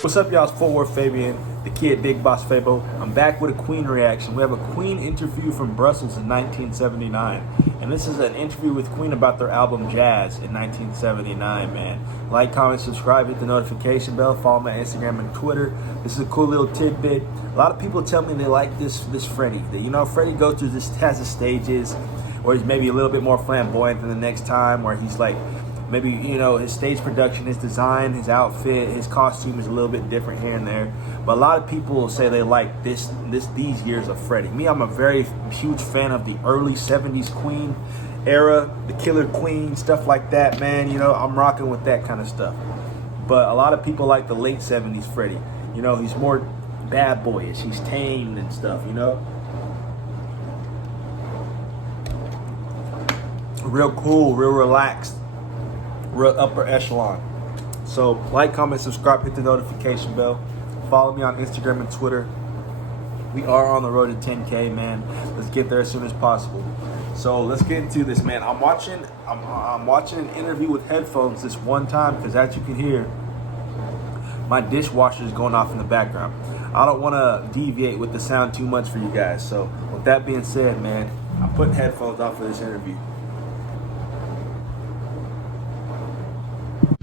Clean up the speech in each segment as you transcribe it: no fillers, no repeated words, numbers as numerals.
What's up, y'all? It's Forward Fabian, the kid Big Boss Fabo. I'm back with a Queen reaction. We have a Queen interview from Brussels in 1979. And this is an interview with Queen about their album Jazz in 1979, man. Like, comment, subscribe, hit the notification bell, follow me on Instagram and Twitter. This is a cool little tidbit. A lot of people tell me they like this Freddie. That, you know, Freddie goes through this, has his stages where he's maybe a little bit more flamboyant than the next time, where he's like, maybe, you know, his stage production, his design, his outfit, his costume is a little bit different here and there. But a lot of people say they like these years of Freddie. Me, I'm a very huge fan of the early 70s Queen era, the Killer Queen, stuff like that, man. You know, I'm rocking with that kind of stuff. But a lot of people like the late 70s Freddie. You know, he's more bad boyish. He's tamed and stuff, you know. Real cool, real relaxed. Real upper echelon. So like, comment, subscribe, hit the notification bell. Follow me on Instagram and Twitter. We are on the road to 10K, man. Let's get there as soon as possible. So let's get into this, man. I'm watching an interview with headphones this one time because, as you can hear, my dishwasher is going off in the background. I don't want to deviate with the sound too much for you guys. So with that being said, man, I'm putting headphones on for this interview.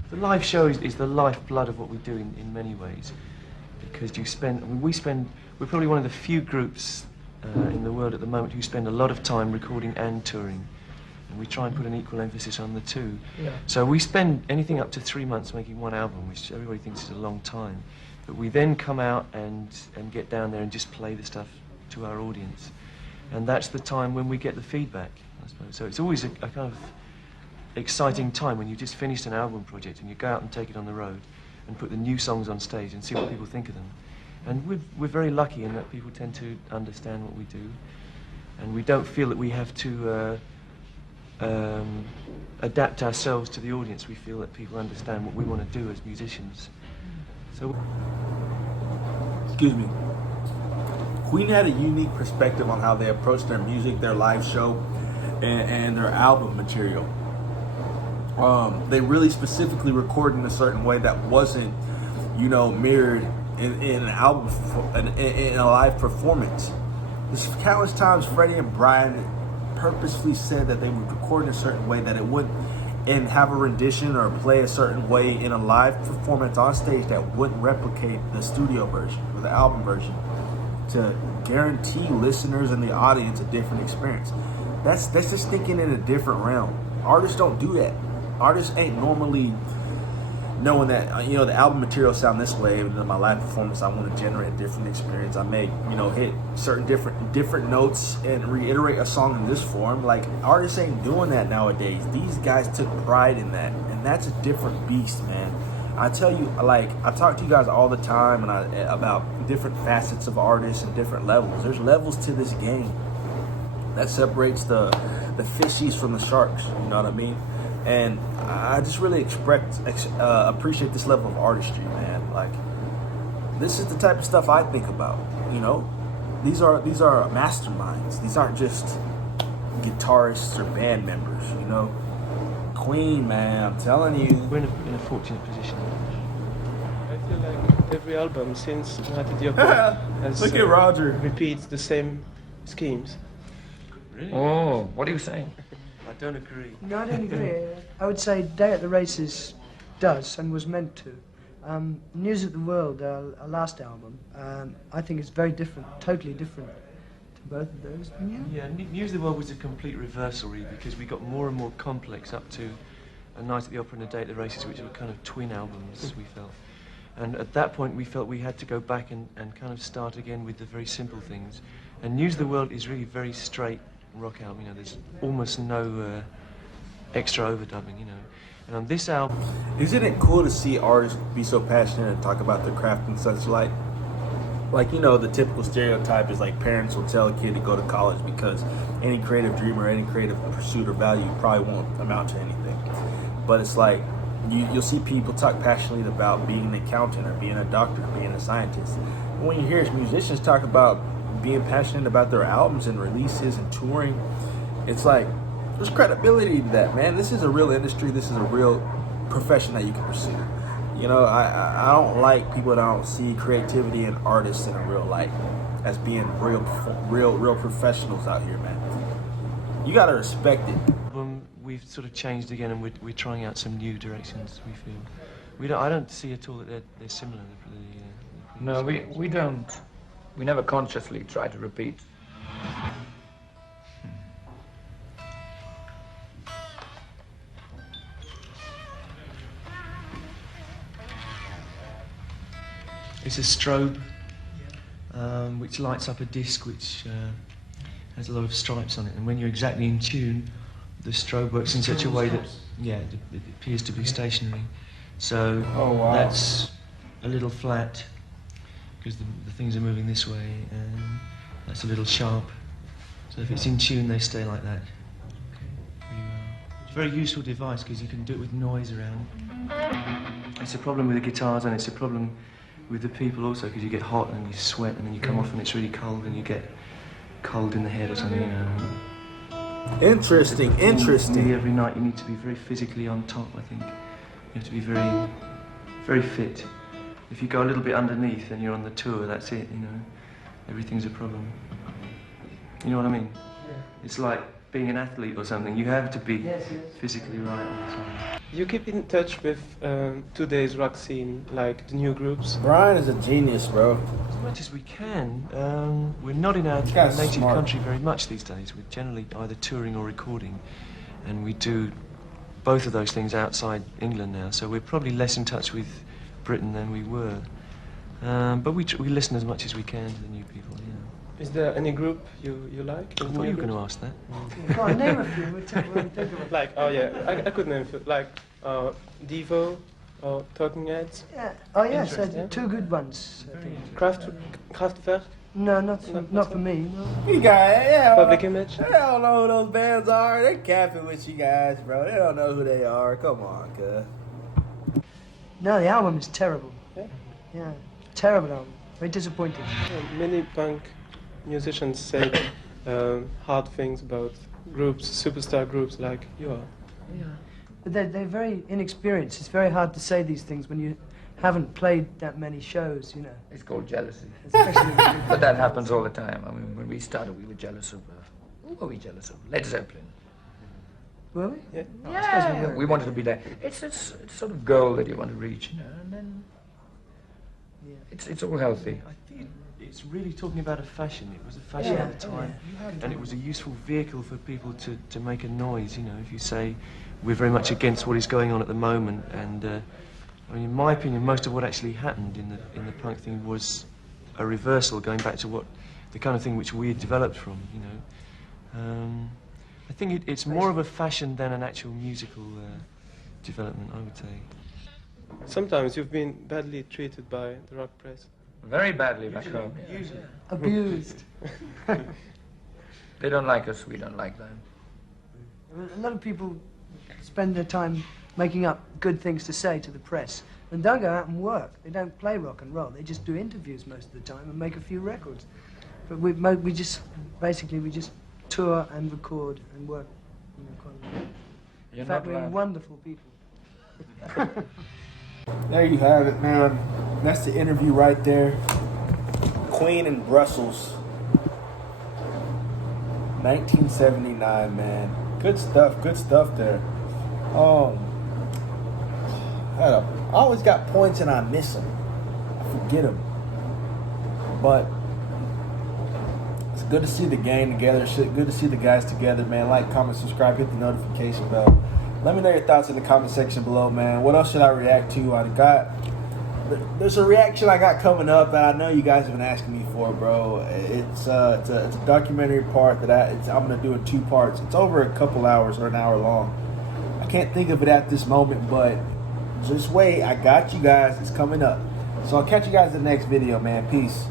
The live show is the lifeblood of what we do in many ways, because we're probably one of the few groups in the world at the moment who spend a lot of time recording and touring, and we try and put an equal emphasis on the two. Yeah. So we spend anything up to 3 months making one album, which everybody thinks is a long time, but we then come out and get down there and just play the stuff to our audience, and that's the time when we get the feedback, I suppose. So it's always a kind of exciting time when you just finished an album project and you go out and take it on the road and put the new songs on stage and see what people think of them. And we're very lucky in that people tend to understand what we do, and we don't feel that we have to adapt ourselves to the audience. We feel that people understand what we want to do as musicians. So, excuse me. Queen had a unique perspective on how they approach their music, their live show, and their album material. They really specifically recorded in a certain way that wasn't, you know, mirrored in an album, in a live performance. There's countless times Freddie and Brian purposefully said that they would record in a certain way that it wouldn't, and have a rendition or play a certain way in a live performance on stage that wouldn't replicate the studio version or the album version, to guarantee listeners and the audience a different experience. That's just thinking in a different realm. Artists don't do that. Artists ain't normally knowing that, you know, the album material sound this way, and in my live performance I want to generate a different experience. I may, you know, hit certain different notes and reiterate a song in this form. Like, artists ain't doing that nowadays. These guys took pride in that, and that's a different beast, man. I tell you, like, I talk to you guys all the time about different facets of artists and different levels. There's levels to this game that separates the fishies from the sharks, you know what I mean? And I just really appreciate this level of artistry, man. Like, this is the type of stuff I think about, you know? These are masterminds. These aren't just guitarists or band members, you know? Queen, man, I'm telling you. We're in a fortunate position. I feel like every album since Night at the Opera has Look at Roger. repeats the same schemes. Really? Oh, what are you saying? I don't agree. No, I don't agree. I would say Day at the Races does and was meant to. News of the World, our last album, I think it's very different, totally different to both of those. Yeah, News of the World was a complete reversal, really, because we got more and more complex up to A Night at the Opera and A Day at the Races, which were kind of twin albums, we felt. And at that point, we felt we had to go back and kind of start again with the very simple things. And News of the World is really very straight rock album, you know, there's almost no extra overdubbing, you know. And on this album... Isn't it cool to see artists be so passionate and talk about their craft and such like? Like, you know, the typical stereotype is like parents will tell a kid to go to college because any creative dream or any creative pursuit or value probably won't amount to anything. But it's like, you'll see people talk passionately about being an accountant or being a doctor or being a scientist. And when you hear musicians talk about being passionate about their albums and releases and touring, it's like, there's credibility to that, man. This is a real industry. This is a real profession that you can pursue. You know, I don't like people that don't see creativity and artists in a real light as being real professionals out here, man. You gotta respect it. We've sort of changed again, and we're trying out some new directions. We feel I don't see at all that they're similar. No, we don't. We never consciously try to repeat. It's a strobe which lights up a disc which has a lot of stripes on it, and when you're exactly in tune, the strobe works in such a way that it appears to be stationary. So that's a little flat because the things are moving this way, and that's a little sharp. So if it's in tune, they stay like that. It's a very useful device because you can do it with noise around. It's a problem with the guitars, and it's a problem with the people also, because you get hot and you sweat and then you come off and it's really cold and you get cold in the head or something, you know. Interesting. Nearly every night you need to be very physically on top, I think. You have to be very, very fit. If you go a little bit underneath and you're on the tour, that's it, you know. Everything's a problem. You know what I mean? Yeah. It's like being an athlete or something. You have to be physically right all the time. You keep in touch with today's rock scene, like the new groups? Brian is a genius, bro. As much as we can. We're not in our native country very much these days. We're generally either touring or recording, and we do both of those things outside England now, so we're probably less in touch with Britain than we were. But we listen as much as we can to the new people, yeah. Is there any group you like? I thought you were going to ask that. Go on, name a few. We'll think of it. Like, oh yeah, I could name a few. Like Devo or Talking Heads. Yeah. Oh yes, Interesting. two good ones. I think. Kraftwerk. No, not for me. No. You guys, Public Image. They don't know who those bands are. They're capping with you guys, bro. They don't know who they are. Come on, cuz. No, the album is terrible. Yeah. Yeah, terrible album. Very disappointing. Yeah, many punk musicians say hard things about groups, superstar groups like you are. Yeah. But they're very inexperienced. It's very hard to say these things when you haven't played that many shows, you know. It's called jealousy. Especially But that happens all the time. I mean, when we started, we were jealous of... who were we jealous of? Led Zeppelin. Were we? Yeah. Yeah, we wanted to be there. It's sort of goal that you want to reach, you know, and then it's all healthy. I think it's really talking about a fashion. It was a fashion at the time, and it was a useful vehicle for people to make a noise. You know, if you say we're very much against what is going on at the moment, and I mean, in my opinion, most of what actually happened in the punk thing was a reversal, going back to the kind of thing which we had developed from. You know, I think it's more of a fashion than an actual musical development, I would say. Sometimes you've been badly treated by the rock press. Very badly back home. Abused. They don't like us, we don't like them. A lot of people spend their time making up good things to say to the press and don't go out and work. They don't play rock and roll. They just do interviews most of the time and make a few records. But we just tour and record and work. In fact, we're wonderful people. There you have it, man. That's the interview right there. Queen in Brussels. 1979, man. Good stuff there. I always got points and I miss them. I forget them. But it's good to see the gang together. Good to see the guys together, man. Like, comment, subscribe, hit the notification bell. Let me know your thoughts in the comment section below, man. What else should I react to? There's a reaction I got coming up that I know you guys have been asking me for, bro. It's a documentary part that I'm gonna do in 2 parts. It's over a couple hours or an hour long. I can't think of it at this moment, but just wait. I got you guys. It's coming up. So I'll catch you guys in the next video, man. Peace.